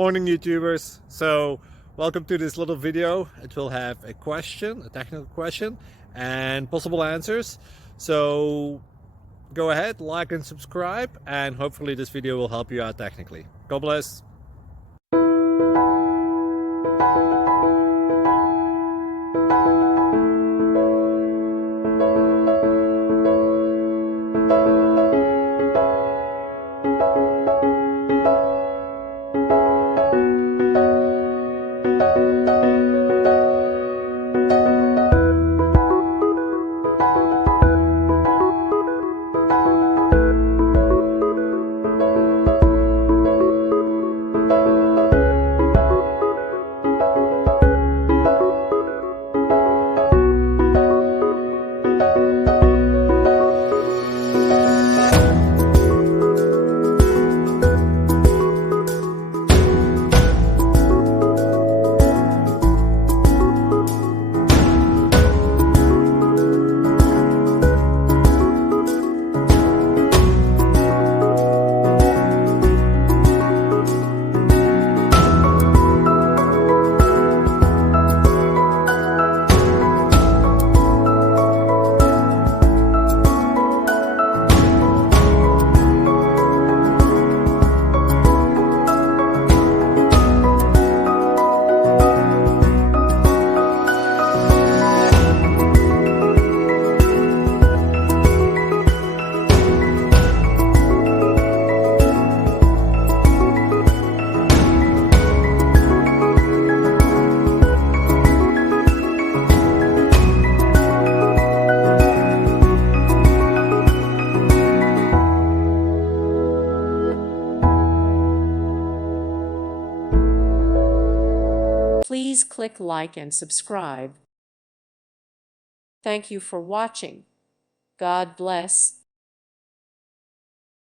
Morning YouTubers. So welcome to this little video. It will have a question, a technical question, and possible answers. So go ahead, like and subscribe, and hopefully this video will help you out technically. God bless. Please click like and subscribe. Thank you for watching. God bless.